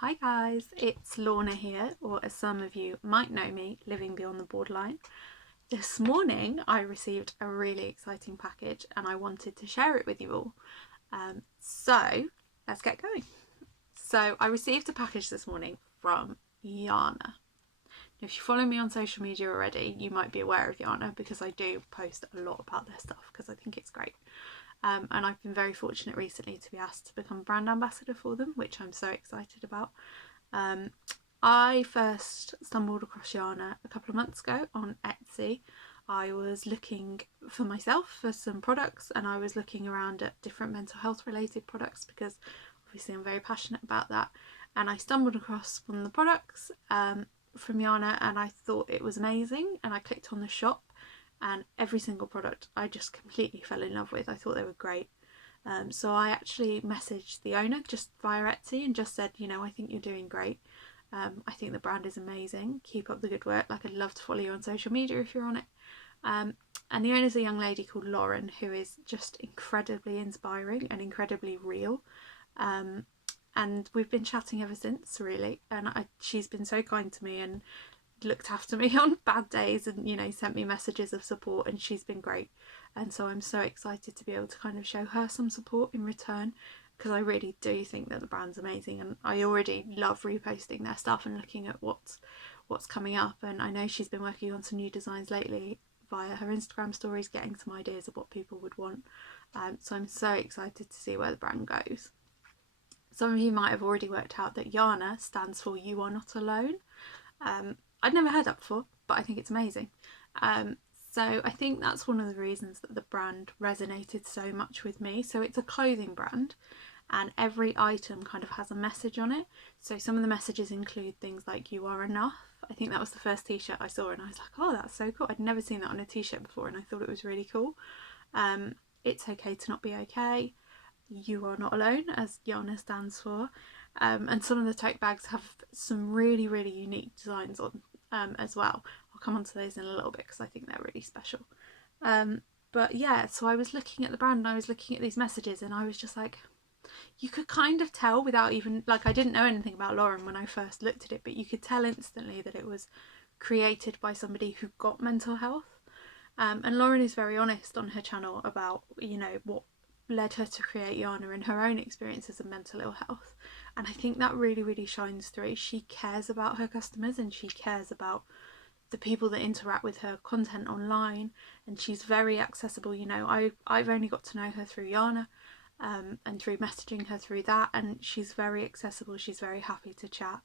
Hi guys, it's Lorna here, or as some of you might know me, living beyond the borderline. This morning I received a really exciting package and I wanted to share it with you all. So let's get going. So I received a package this morning from Y.A.N.A. If you follow me on social media already, you might be aware of Y.A.N.A because I do post a lot about their stuff because I think it's great. And I've been very fortunate recently to be asked to become brand ambassador for them, which I'm so excited about. I first stumbled across Y.A.N.A a couple of months ago on Etsy. I was looking for myself for some products and I was looking around at different mental health related products because obviously I'm very passionate about that, and I stumbled across one of the products from Y.A.N.A and I thought it was amazing, and I clicked on the shop and every single product I just completely fell in love with. I thought they were great. So I actually messaged the owner just via Etsy and just said, I think you're doing great. I think the brand is amazing. Keep up the good work. Like, I'd love to follow you on social media if you're on it. And the owner's a young lady called Lorna, who is just incredibly inspiring and incredibly real. And we've been chatting ever since, really. And she's been so kind to me and looked after me on bad days and sent me messages of support, and she's been great. And so I'm so excited to be able to kind of show her some support in return, because I really do think that the brand's amazing, and I already love reposting their stuff and looking at what's coming up. And I know she's been working on some new designs lately via her Instagram stories, getting some ideas of what people would want. So I'm so excited to see where the brand goes. Some of you might have already worked out that Y.A.N.A stands for You Are Not Alone. I'd never heard that before, but I think it's amazing. So I think that's one of the reasons that the brand resonated so much with me. So it's a clothing brand and every item kind of has a message on it. So some of the messages include things like "You are enough." I think that was the first t-shirt I saw and I was like, oh, that's so cool. I'd never seen that on a t-shirt before and I thought it was really cool. It's okay to not be okay. You are not alone, as Y.A.N.A stands for. And some of the tote bags have some really, really unique designs on as well. I'll come on to those in a little bit because I think they're really special. But yeah, so I was looking at the brand and I was looking at these messages and I was just like, you could kind of tell without even, like, I didn't know anything about Lauren when I first looked at it, but you could tell instantly that it was created by somebody who got mental health. And Lauren is very honest on her channel about, what led her to create Y.A.N.A and her own experiences of mental ill health. And I think that really, really shines through. She cares about her customers and she cares about the people that interact with her content online, and she's very accessible. I've only got to know her through Y.A.N.A and through messaging her through that, and she's very accessible, she's very happy to chat,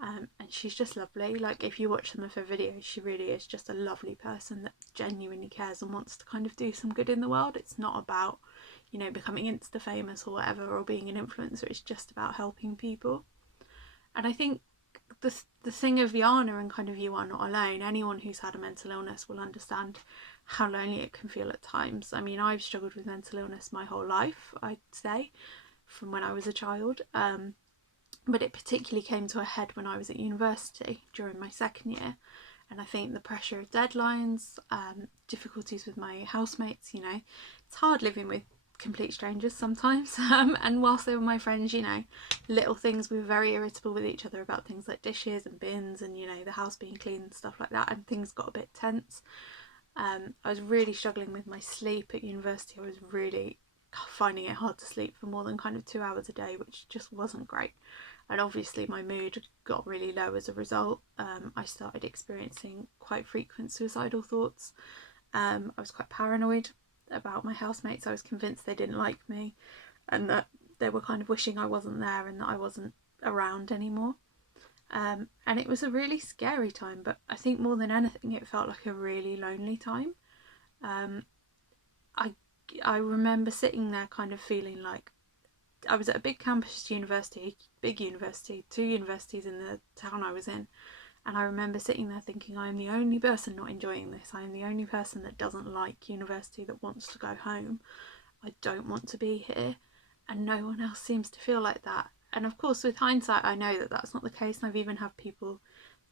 and she's just lovely. Like, if you watch some of her videos, she really is just a lovely person that genuinely cares and wants to kind of do some good in the world. It's not about becoming insta famous or whatever, or being an influencer. It's just about helping people. And I think the thing of Y.A.N.A and kind of You Are Not Alone, anyone who's had a mental illness will understand how lonely it can feel at times. I mean, I've struggled with mental illness my whole life, I'd say, from when I was a child. But it particularly came to a head when I was at university during my second year. And I think the pressure of deadlines, difficulties with my housemates, it's hard living with complete strangers sometimes. And whilst they were my friends, little things, we were very irritable with each other about things like dishes and bins and, the house being clean and stuff like that. And things got a bit tense. I was really struggling with my sleep at university. I was really finding it hard to sleep for more than kind of 2 hours a day, which just wasn't great. And obviously my mood got really low as a result. I started experiencing quite frequent suicidal thoughts. I was quite paranoid about my housemates. I was convinced they didn't like me and that they were kind of wishing I wasn't there and that I wasn't around anymore. And it was a really scary time, but I think more than anything it felt like a really lonely time. I remember sitting there kind of feeling like I was at a big campus university, big university, 2 universities in the town I was in, and I remember sitting there thinking, I am the only person not enjoying this. I am the only person that doesn't like university, that wants to go home. I don't want to be here, and no one else seems to feel like that. And of course, with hindsight, I know that that's not the case, and I've even had people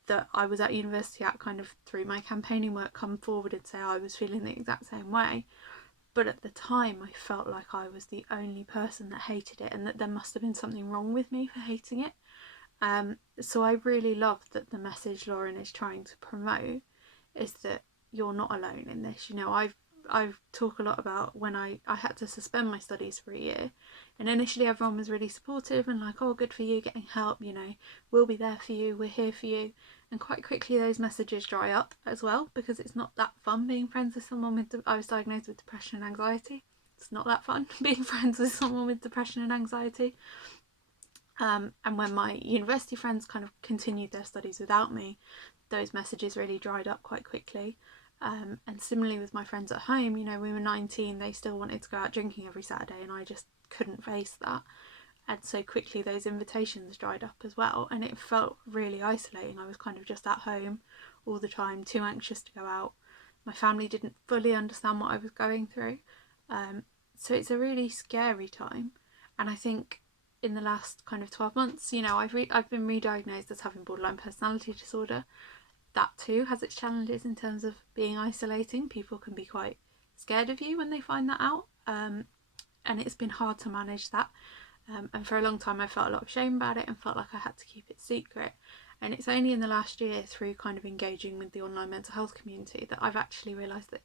that I was at university at kind of through my campaigning work come forward and say I was feeling the exact same way. But at the time I felt like I was the only person that hated it and that there must have been something wrong with me for hating it. So I really love that the message Lauren is trying to promote is that you're not alone in this. You know, I've talked a lot about when I had to suspend my studies for a year, and initially everyone was really supportive and like, oh, good for you getting help, you know, we'll be there for you, we're here for you. And quite quickly those messages dry up as well, because it's not that fun being friends with someone with I was diagnosed with depression and anxiety. It's not that fun being friends with someone with depression and anxiety. And when my university friends kind of continued their studies without me, those messages really dried up quite quickly. And similarly with my friends at home, you know, we were 19, they still wanted to go out drinking every Saturday, and I just couldn't face that. And so quickly those invitations dried up as well, and it felt really isolating. I was kind of just at home all the time, too anxious to go out. My family didn't fully understand what I was going through. So it's a really scary time. And I think in the last kind of 12 months, you know, I've been re-diagnosed as having borderline personality disorder. That too has its challenges in terms of being isolating. People can be quite scared of you when they find that out, and it's been hard to manage that. And for a long time I felt a lot of shame about it and felt like I had to keep it secret. And it's only in the last year, through kind of engaging with the online mental health community, that I've actually realised that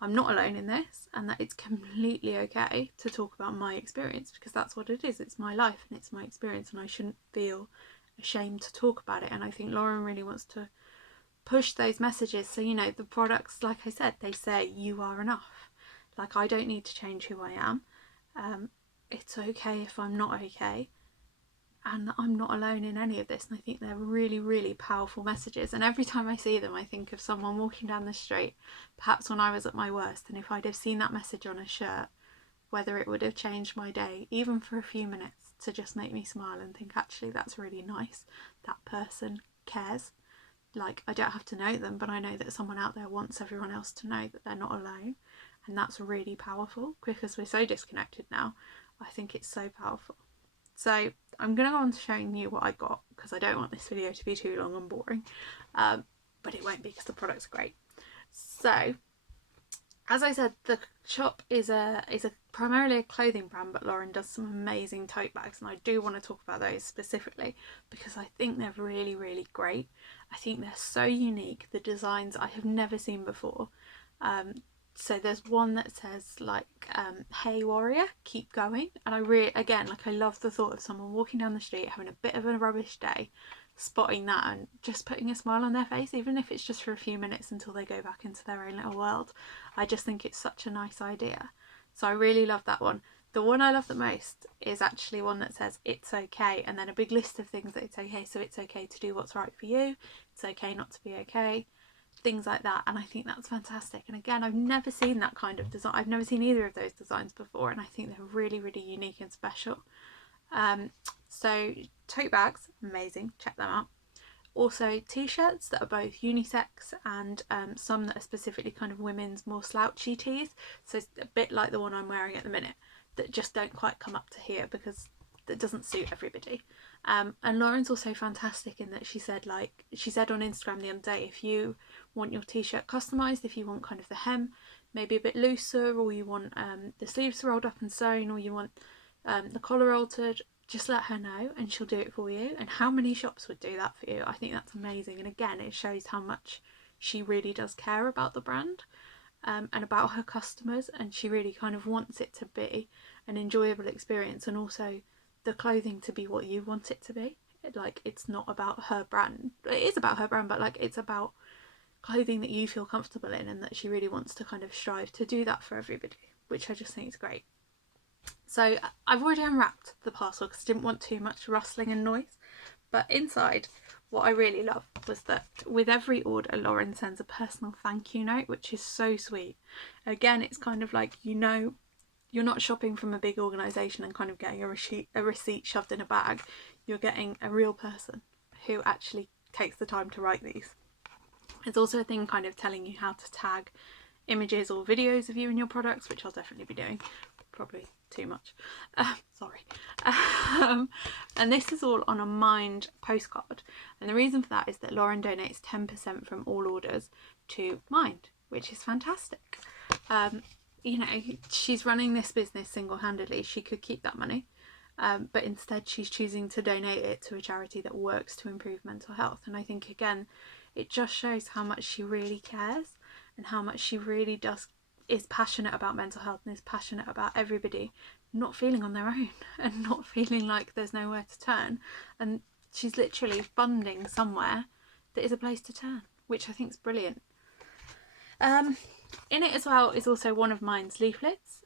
I'm not alone in this, and that it's completely okay to talk about my experience, because that's what it is. It's my life and it's my experience, and I shouldn't feel ashamed to talk about it. And I think Lauren really wants to push those messages. So, you know, the products, like I said, they say you are enough. Like, I don't need to change who I am. It's okay if I'm not okay, and I'm not alone in any of this. And I think they're really, really powerful messages. And every time I see them, I think of someone walking down the street, perhaps when I was at my worst, and if I'd have seen that message on a shirt, whether it would have changed my day, even for a few minutes, to just make me smile and think, actually, that's really nice. That person cares. Like, I don't have to know them, but I know that someone out there wants everyone else to know that they're not alone. And that's really powerful, because we're so disconnected now. I think it's so powerful. So I'm going to go on to showing you what I got, because I don't want this video to be too long and boring, but it won't be, because the products are great. So as I said, the shop is primarily a clothing brand, but Lauren does some amazing tote bags, and I do want to talk about those specifically because I think they're really, really great. I think they're so unique. The designs I have never seen before. So there's one that says like, hey warrior, keep going. And I love the thought of someone walking down the street having a bit of a rubbish day, spotting that and just putting a smile on their face, even if it's just for a few minutes until they go back into their own little world. I just think it's such a nice idea. So I really love that one. The one I love the most is actually one that says it's okay, and then a big list of things that it's okay. So it's okay to do what's right for you. It's okay not to be okay. Things like that. And I think that's fantastic. And again, I've never seen that kind of design. I've never seen either of those designs before, and I think they're really, really unique and special. So tote bags, amazing, check them out. Also t-shirts that are both unisex and some that are specifically kind of women's, more slouchy tees. So it's a bit like the one I'm wearing at the minute, that just don't quite come up to here because that doesn't suit everybody. And Lauren's also fantastic in that she said on Instagram the other day, if you want your t-shirt customised, if you want kind of the hem maybe a bit looser, or you want the sleeves rolled up and sewn, or you want the collar altered, just let her know and she'll do it for you. And how many shops would do that for you? I think that's amazing. And again, it shows how much she really does care about the brand and about her customers, and she really kind of wants it to be an enjoyable experience, and also the clothing to be what you want it to be. Like, it's not about her brand. It is about her brand, but like, it's about clothing that you feel comfortable in, and that she really wants to kind of strive to do that for everybody, which I just think is great. So I've already unwrapped the parcel because I didn't want too much rustling and noise. But inside, what I really love was that with every order, Lauren sends a personal thank you note, which is so sweet. Again, it's kind of like, you know, you're not shopping from a big organisation and kind of getting a receipt shoved in a bag. You're getting a real person who actually takes the time to write these. There's also a thing kind of telling you how to tag images or videos of you and your products, which I'll definitely be doing. Probably too much. Sorry. And this is all on a Mind postcard. And the reason for that is that Lauren donates 10% from all orders to Mind, which is fantastic. You know, she's running this business single-handedly. She could keep that money. but instead she's choosing to donate it to a charity that works to improve mental health. And I think, again, it just shows how much she really cares and how much she really is passionate about mental health and is passionate about everybody not feeling on their own and not feeling like there's nowhere to turn. And she's literally funding somewhere that is a place to turn, which I think is brilliant. In it as well is also one of mine's leaflets,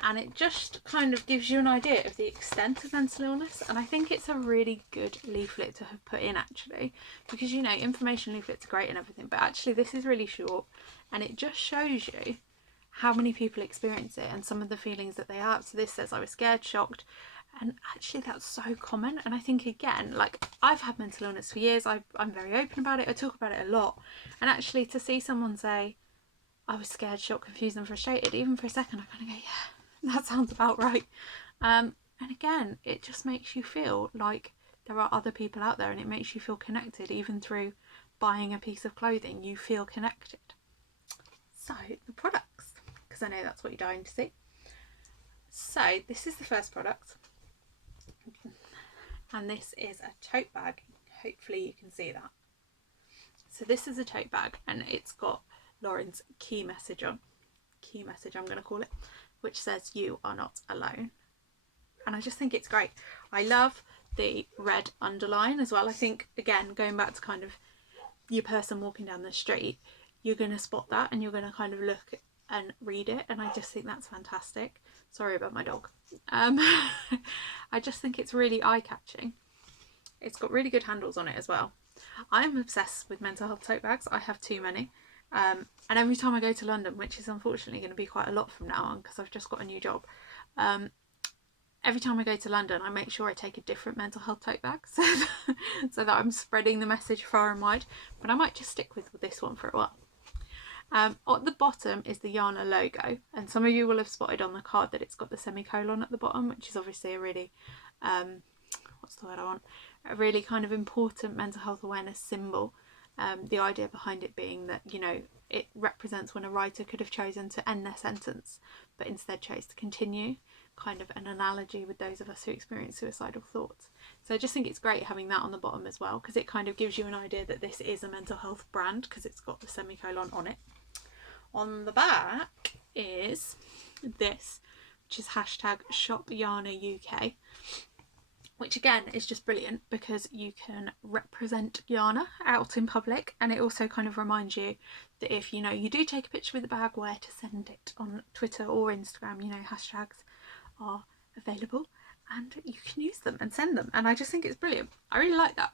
and it just kind of gives you an idea of the extent of mental illness. And I think it's a really good leaflet to have put in, actually, because, you know, information leaflets are great and everything, but actually this is really short and it just shows you how many people experience it and some of the feelings that they have. So this says, I was scared, shocked, and actually that's so common. And I think, again, like, I've had mental illness for years, I'm very open about it, I talk about it a lot, and actually to see someone say, I was scared, shocked, confused and frustrated, even for a second I kind of go, yeah, that sounds about right. And again, it just makes you feel like there are other people out there, and it makes you feel connected. Even through buying a piece of clothing, you feel connected. So the products, because I know that's what you're dying to see. So this is the first product, and this is a tote bag. Hopefully you can see that. So this is a tote bag, and it's got Lauren's key message I'm going to call it, which says, you are not alone. And I just think it's great. I love the red underline as well. I think, again, going back to kind of your person walking down the street, you're going to spot that and you're going to kind of look and read it, and I just think that's fantastic. Sorry about my dog. I just think it's really eye-catching. It's got really good handles on it as well. I'm obsessed with mental health tote bags. I have too many. And every time I go to London, which is unfortunately going to be quite a lot from now on because I've just got a new job, every time I go to London I make sure I take a different mental health tote bag so that I'm spreading the message far and wide, but I might just stick with this one for a while. At the bottom is the Y.A.N.A logo, and some of you will have spotted on the card that it's got the semicolon at the bottom, which is obviously a really what's the word I want, a really kind of important mental health awareness symbol. The idea behind it being that, you know, it represents when a writer could have chosen to end their sentence but instead chose to continue, kind of an analogy with those of us who experience suicidal thoughts. So I just think it's great having that on the bottom as well, because it kind of gives you an idea that this is a mental health brand because it's got the semicolon on it. On the back is this, which is hashtag shop Y.A.N.A UK, which again is just brilliant because you can represent Y.A.N.A out in public, and it also kind of reminds you that if, you know, you do take a picture with the bag, where to send it on Twitter or Instagram. You know, hashtags are available and you can use them and send them, and I just think it's brilliant. I really like that.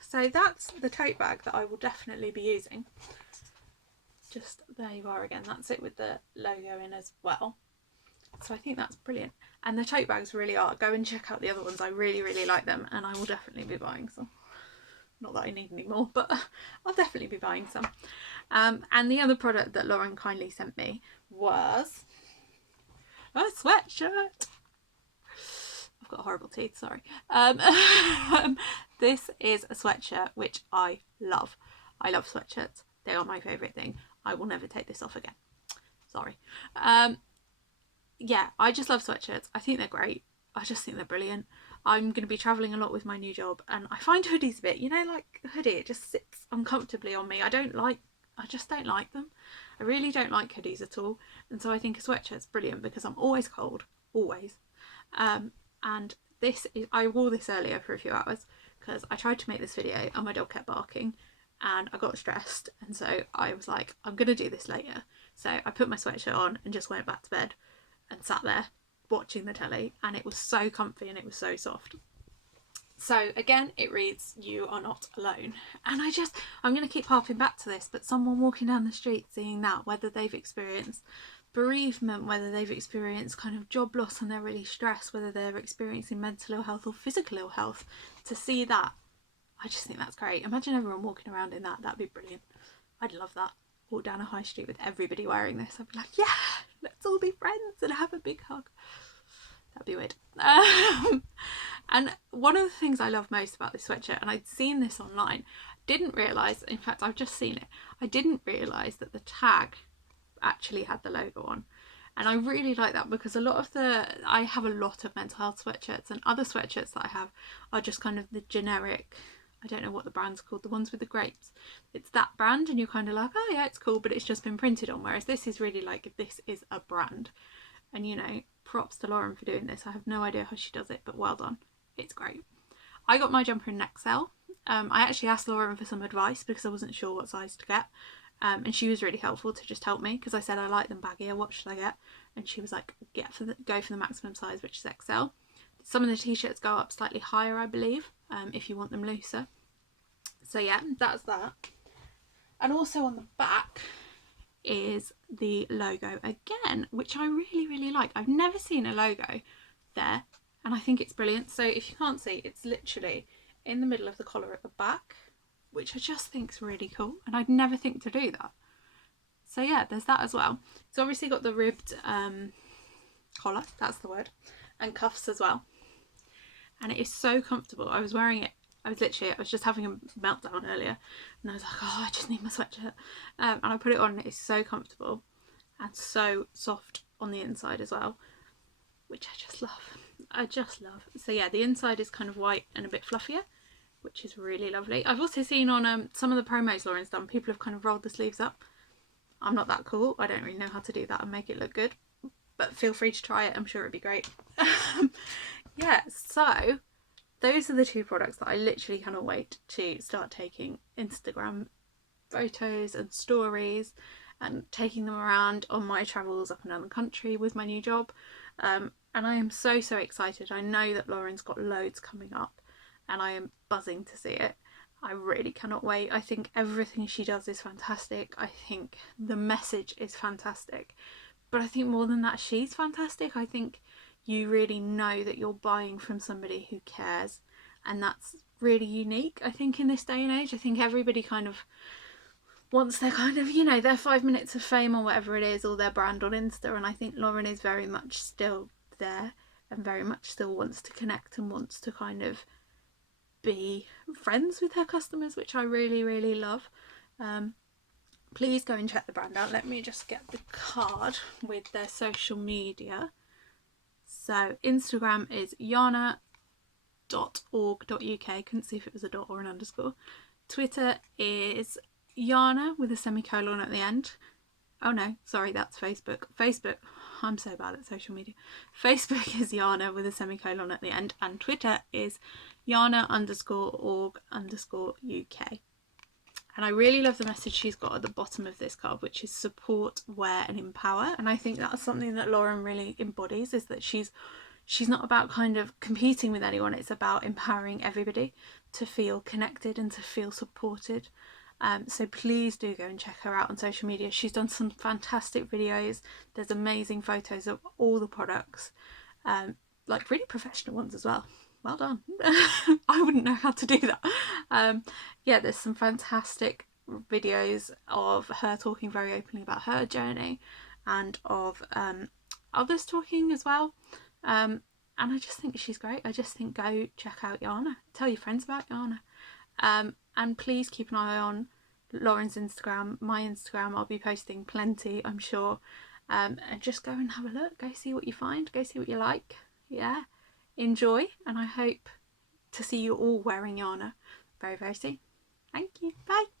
So that's the tote bag that I will definitely be using. Just there you are again, that's it with the logo in as well. So I think that's brilliant, and the tote bags really are. Go and check out the other ones, I really, really like them, and I will definitely be buying some. Not that I need any more, but I'll definitely be buying some. And the other product that Lauren kindly sent me was a sweatshirt. I've got horrible teeth, sorry. This is a sweatshirt which I love. I love sweatshirts. They are my favourite thing. I will never take this off again. Sorry. Yeah, I just love sweatshirts. I think they're great. I just think they're brilliant. I'm going to be travelling a lot with my new job, and I find hoodies a bit, you know, like a hoodie, it just sits uncomfortably on me. I just don't like them. I really don't like hoodies at all. And so I think a sweatshirt's brilliant because I'm always cold, always. And this is, I wore this earlier for a few hours because I tried to make this video and my dog kept barking and I got stressed, and so I was like, I'm going to do this later. So I put my sweatshirt on and just went back to bed and sat there watching the telly, and it was so comfy and it was so soft. So again, it reads, you are not alone. And I'm going to keep harping back to this, but someone walking down the street seeing that, whether they've experienced bereavement, whether they've experienced kind of job loss and they're really stressed, whether they're experiencing mental ill health or physical ill health, to see that, I just think that's great. Imagine everyone walking around in that. That'd be brilliant. I'd love that. Walk down a high street with everybody wearing this. I'd be like, yeah, let's all be friends and have a big hug. That'd be weird. And one of the things I love most about this sweatshirt, and I'd seen this online, didn't realise, in fact I've just seen it, I didn't realise that the tag actually had the logo on. And I really like that because I have a lot of mental health sweatshirts, and other sweatshirts that I have are just kind of the generic, I don't know what the brand's called, the ones with the grapes. It's that brand and you're kind of like, oh yeah, it's cool, but it's just been printed on. Whereas this is really like, this is a brand. And you know, props to Lauren for doing this. I have no idea how she does it, but well done. It's great. I got my jumper in XL. I actually asked Lauren for some advice because I wasn't sure what size to get. And she was really helpful to just help me because I said I like them baggier, what should I get? And she was like, go for the maximum size, which is XL. Some of the t-shirts go up slightly higher, I believe, if you want them looser. So yeah, that's that. And also on the back is the logo again, which I really, really like. I've never seen a logo there, and I think it's brilliant. So if you can't see, it's literally in the middle of the collar at the back, which I just think is really cool, and I'd never think to do that. So yeah, there's that as well. It's obviously got the ribbed collar, that's the word, and cuffs as well. And it is so comfortable. I was wearing it, I was just having a meltdown earlier, and I was like, oh, I just need my sweatshirt. And I put it on, and it's so comfortable and so soft on the inside as well, which I just love. I just love. So yeah, the inside is kind of white and a bit fluffier, which is really lovely. I've also seen on some of the promos Lauren's done, people have kind of rolled the sleeves up. I'm not that cool. I don't really know how to do that and make it look good, but feel free to try it. I'm sure it'd be great. Yeah, so those are the two products that I literally cannot wait to start taking Instagram photos and stories and taking them around on my travels up and down the country with my new job. And I am so excited. I know that Lauren's got loads coming up and I am buzzing to see it. I really cannot wait. I think everything she does is fantastic. I think the message is fantastic. But I think more than that, she's fantastic. I think you really know that you're buying from somebody who cares, and that's really unique. I think in this day and age, I think everybody kind of wants their kind of, you know, their 5 minutes of fame or whatever it is, or their brand on Insta, and I think Lauren is very much still there and very much still wants to connect and wants to kind of be friends with her customers, which I really love. Please go and check the brand out. Let me just get the card with their social media. So Instagram is yana.org.uk. Couldn't see if it was a dot or an underscore. Twitter is Y.A.N.A with a semicolon at the end. Oh no, sorry, that's Facebook. I'm so bad at social media. Facebook is Y.A.N.A with a semicolon at the end, and Twitter is yana_org_UK. And I really love the message she's got at the bottom of this card, which is support, wear and empower. And I think that's something that Lauren really embodies, is that she's not about kind of competing with anyone. It's about empowering everybody to feel connected and to feel supported. So please do go and check her out on social media. She's done some fantastic videos. There's amazing photos of all the products, like really professional ones as well. Well done. I wouldn't know how to do that. Yeah, there's some fantastic videos of her talking very openly about her journey, and of others talking as well. And I just think she's great. I just think go check out Y.A.N.A. Tell your friends about Y.A.N.A. And please keep an eye on Lauren's Instagram, my Instagram. I'll be posting plenty, I'm sure. And just go and have a look. Go see what you find. Go see what you like. Yeah. Enjoy, and I hope to see you all wearing Y.A.N.A very soon. Thank you. Bye.